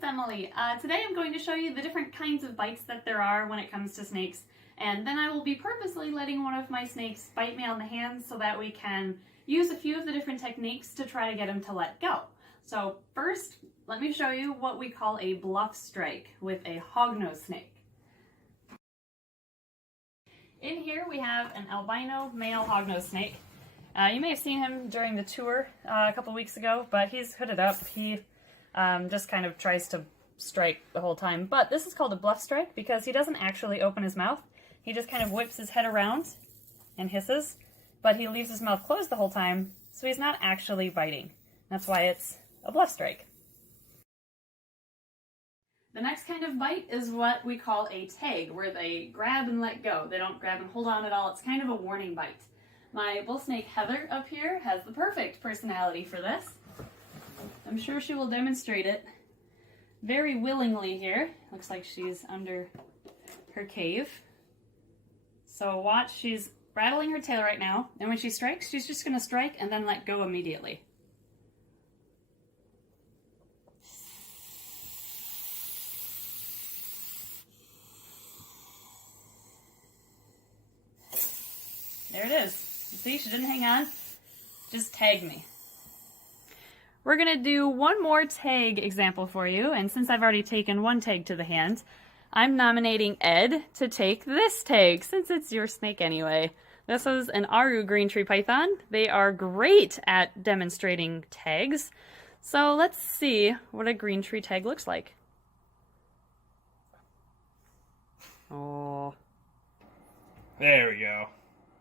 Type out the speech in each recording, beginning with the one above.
it's Emily. Today I'm going to show you the different kinds of bites that there are when it comes to snakes, and then I will be purposely letting one of my snakes bite me on the hand so that we can use a few of the different techniques to try to get him to let go. So first, let me show you what we call a bluff strike with a hognose snake. In here we have an albino male hognose snake. You may have seen him during the tour a couple weeks ago, but he's hooded up. He just kind of tries to strike the whole time. But this is called a bluff strike because he doesn't actually open his mouth. He just kind of whips his head around and hisses, but he leaves his mouth closed the whole time, so he's not actually biting. That's why it's a bluff strike. The next kind of bite is what we call a tag, where they grab and let go. They don't grab and hold on at all. It's kind of a warning bite. My bull snake Heather up here has the perfect personality for this. I'm sure she will demonstrate it very willingly here. Looks like she's under her cave. So watch, she's rattling her tail right now, and when she strikes, she's just going to strike and then let go immediately. There it is. See, she didn't hang on. Just tagged me. We're going to do one more tag example for you, and since I've already taken one tag to the hand, I'm nominating Ed to take this tag, since it's your snake anyway. This is an Aru green tree python. They are great at demonstrating tags. So let's see what a green tree tag looks like. Oh. There we go.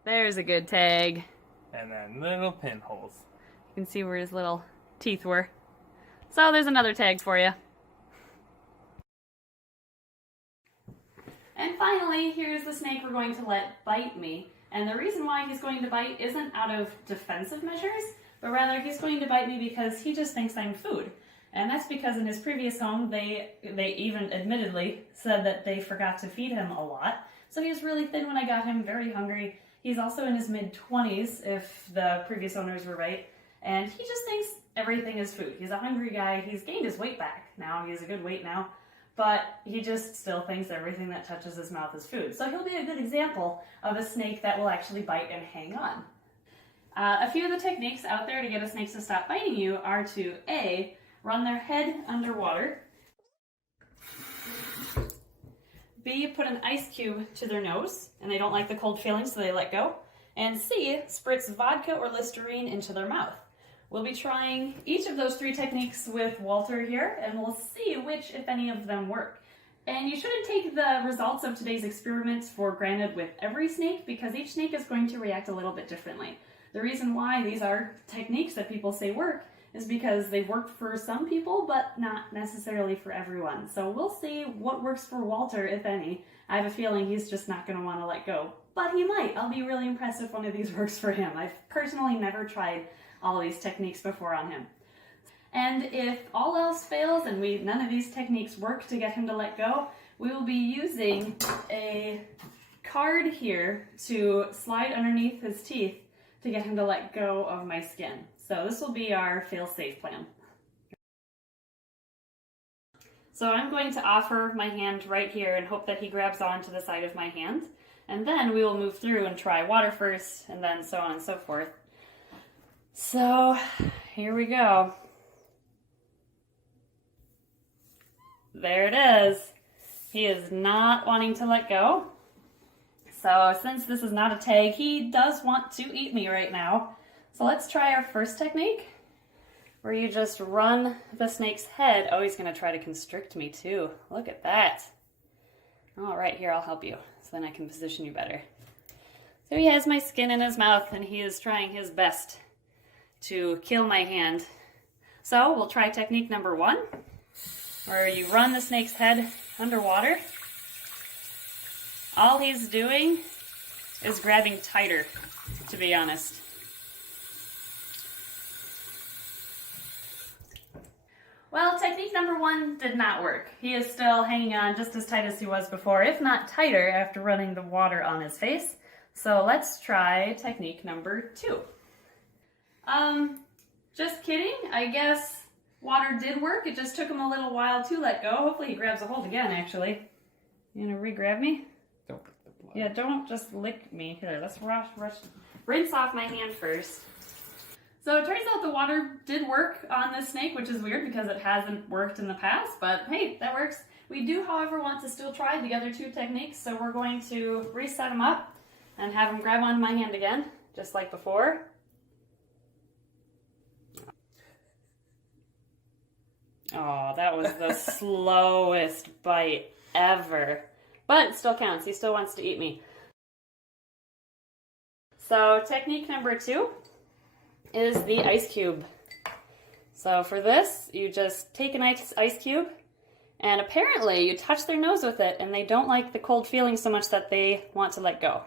There's a good tag. And then little pinholes. You can see where his little teeth were. So there's another tag for you. And finally, here's the snake we're going to let bite me. And the reason why he's going to bite isn't out of defensive measures, but rather he's going to bite me because he just thinks I'm food. And that's because in his previous home, they even admittedly said that they forgot to feed him a lot. So he was really thin when I got him, very hungry. He's also in his mid-20s, if the previous owners were right, and he just thinks everything is food. He's a hungry guy. He's gained his weight back now. He has a good weight now, but he just still thinks everything that touches his mouth is food. So he'll be a good example of a snake that will actually bite and hang on. A few of the techniques out there to get a snake to stop biting you are to A, run their head underwater, B, put an ice cube to their nose, and they don't like the cold feeling, so they let go. And C, spritz vodka or Listerine into their mouth. We'll be trying each of those three techniques with Walter here, and we'll see which, if any, of them work. And you shouldn't take the results of today's experiments for granted with every snake, because each snake is going to react a little bit differently. The reason why these are techniques that people say work is because they work for some people, but not necessarily for everyone. So we'll see what works for Walter, if any. I have a feeling he's just not going to want to let go, but he might. I'll be really impressed if one of these works for him. I've personally never tried all these techniques before on him. And if all else fails and none of these techniques work to get him to let go, we will be using a card here to slide underneath his teeth to get him to let go of my skin. So this will be our fail-safe plan. So I'm going to offer my hand right here and hope that he grabs onto the side of my hand. And then we will move through and try water first, and then so on and so forth. So here we go. There it is. He is not wanting to let go. So since this is not a tag, he does want to eat me right now. So let's try our first technique, where you just run the snake's head. Oh, he's going to try to constrict me too. Look at that. All right, here, I'll help you, so then I can position you better. So he has my skin in his mouth, and he is trying his best to kill my hand. So we'll try technique number 1, where you run the snake's head underwater. All he's doing is grabbing tighter, to be honest. Well, technique number 1 did not work. He is still hanging on just as tight as he was before, if not tighter, after running the water on his face. So let's try technique number 2. Just kidding. I guess Water did work. It just took him a little while to let go. Hopefully he grabs a hold again, actually. You gonna re-grab me? Don't lick the blood. Yeah, don't just lick me. Here, let's rinse off my hand first. So it turns out the water did work on this snake, which is weird because it hasn't worked in the past, but hey, that works. We do, however, want to still try the other two techniques, so we're going to reset him up and have him grab onto my hand again, just like before. Oh, that was the slowest bite ever. But it still counts. He still wants to eat me. So technique number 2 is the ice cube. So for this, you just take an ice cube, and apparently you touch their nose with it, and they don't like the cold feeling so much that they want to let go.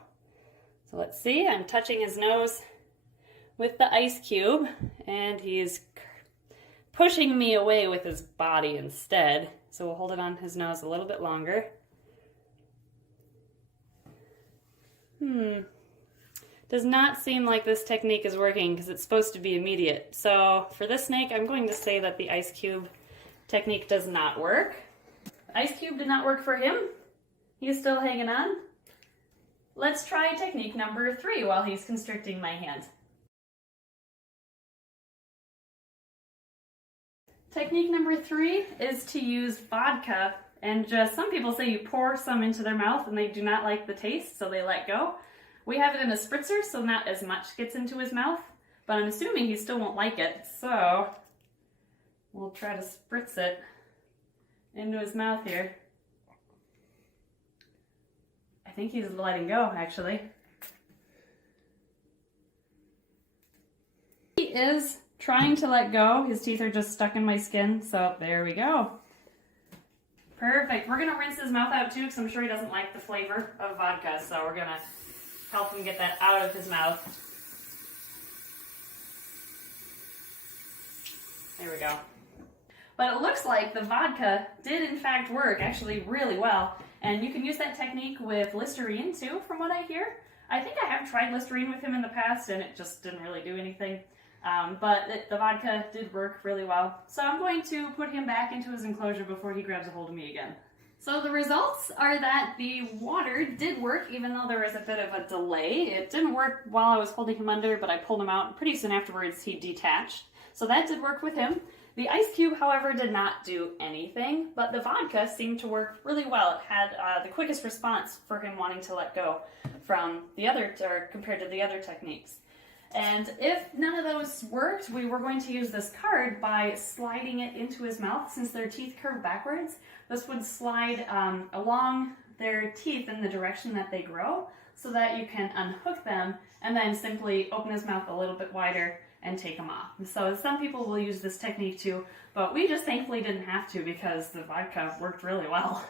So let's see, I'm touching his nose with the ice cube, and he's pushing me away with his body instead. So we'll hold it on his nose a little bit longer. Does not seem like this technique is working because it's supposed to be immediate. So for this snake, I'm going to say that the ice cube technique does not work. Ice cube did not work for him. He's still hanging on. Let's try technique number 3 while he's constricting my hand. Technique number 3 is to use vodka, and just, some people say you pour some into their mouth and they do not like the taste, so they let go. We have it in a spritzer, so not as much gets into his mouth, but I'm assuming he still won't like it, so we'll try to spritz it into his mouth here. I think he's letting go, actually. He is trying to let go. His teeth are just stuck in my skin, so there we go. Perfect. We're gonna rinse his mouth out too, because I'm sure he doesn't like the flavor of vodka, so we're gonna help him get that out of his mouth. There we go. But it looks like the vodka did in fact work actually really well, and you can use that technique with Listerine too, from what I hear. I think I have tried Listerine with him in the past and it just didn't really do anything. But the vodka did work really well. So I'm going to put him back into his enclosure before he grabs a hold of me again. So the results are that the water did work, even though there was a bit of a delay. It didn't work while I was holding him under, but I pulled him out, and pretty soon afterwards he detached. So that did work with him. The ice cube, however, did not do anything, but the vodka seemed to work really well. It had the quickest response for him wanting to let go from the other, or compared to the other techniques. And if none of those worked, we were going to use this card by sliding it into his mouth. Since their teeth curve backwards, this would slide along their teeth in the direction that they grow, so that you can unhook them and then simply open his mouth a little bit wider and take them off. So some people will use this technique too, but we just thankfully didn't have to because the vodka worked really well.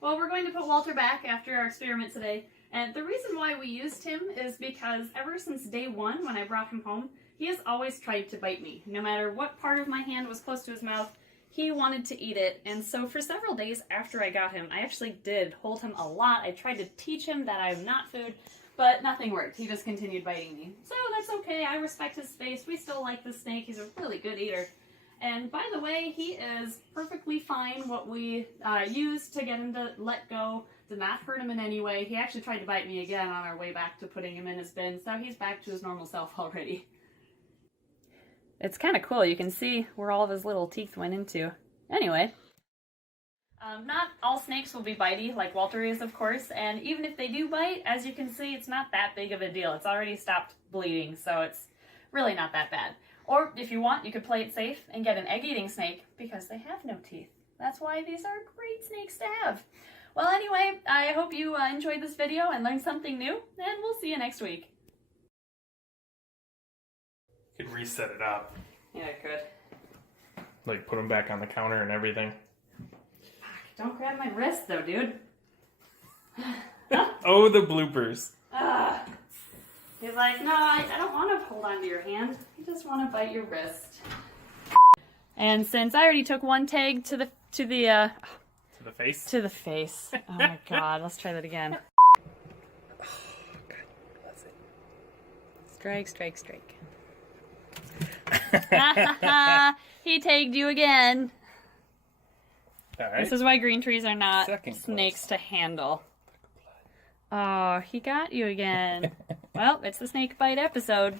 Well, we're going to put Walter back after our experiment today. And the reason why we used him is because ever since day 1 when I brought him home, he has always tried to bite me. No matter what part of my hand was close to his mouth, he wanted to eat it. And so for several days after I got him, I actually did hold him a lot. I tried to teach him that I'm not food, but nothing worked. He just continued biting me. So that's okay. I respect his space. We still like this snake. He's a really good eater. And by the way, he is perfectly fine. What we used to get him to let go did not hurt him in any way. He actually tried to bite me again on our way back to putting him in his bin, so he's back to his normal self already. It's kind of cool. You can see where all of his little teeth went into. Anyway, not all snakes will be bitey, like Walter is, of course, and even if they do bite, as you can see, it's not that big of a deal. It's already stopped bleeding, so it's really not that bad. Or, if you want, you could play it safe and get an egg-eating snake, because they have no teeth. That's why these are great snakes to have. Well, anyway, I hope you enjoyed this video and learned something new, and we'll see you next week. You could reset it up. Yeah, I could. Like, put them back on the counter and everything. Fuck, don't grab my wrist, though, dude. Oh, the bloopers. He's like, no, I don't want to hold on to your hand. I just want to bite your wrist. And since I already took one tag to the face? To the face. Oh my god, let's try that again. Oh, God. That's it. Strike, strike, strike. He tagged you again. All right. This is why green trees are not Second snakes to handle. Oh, he got you again. Well, it's the snake bite episode.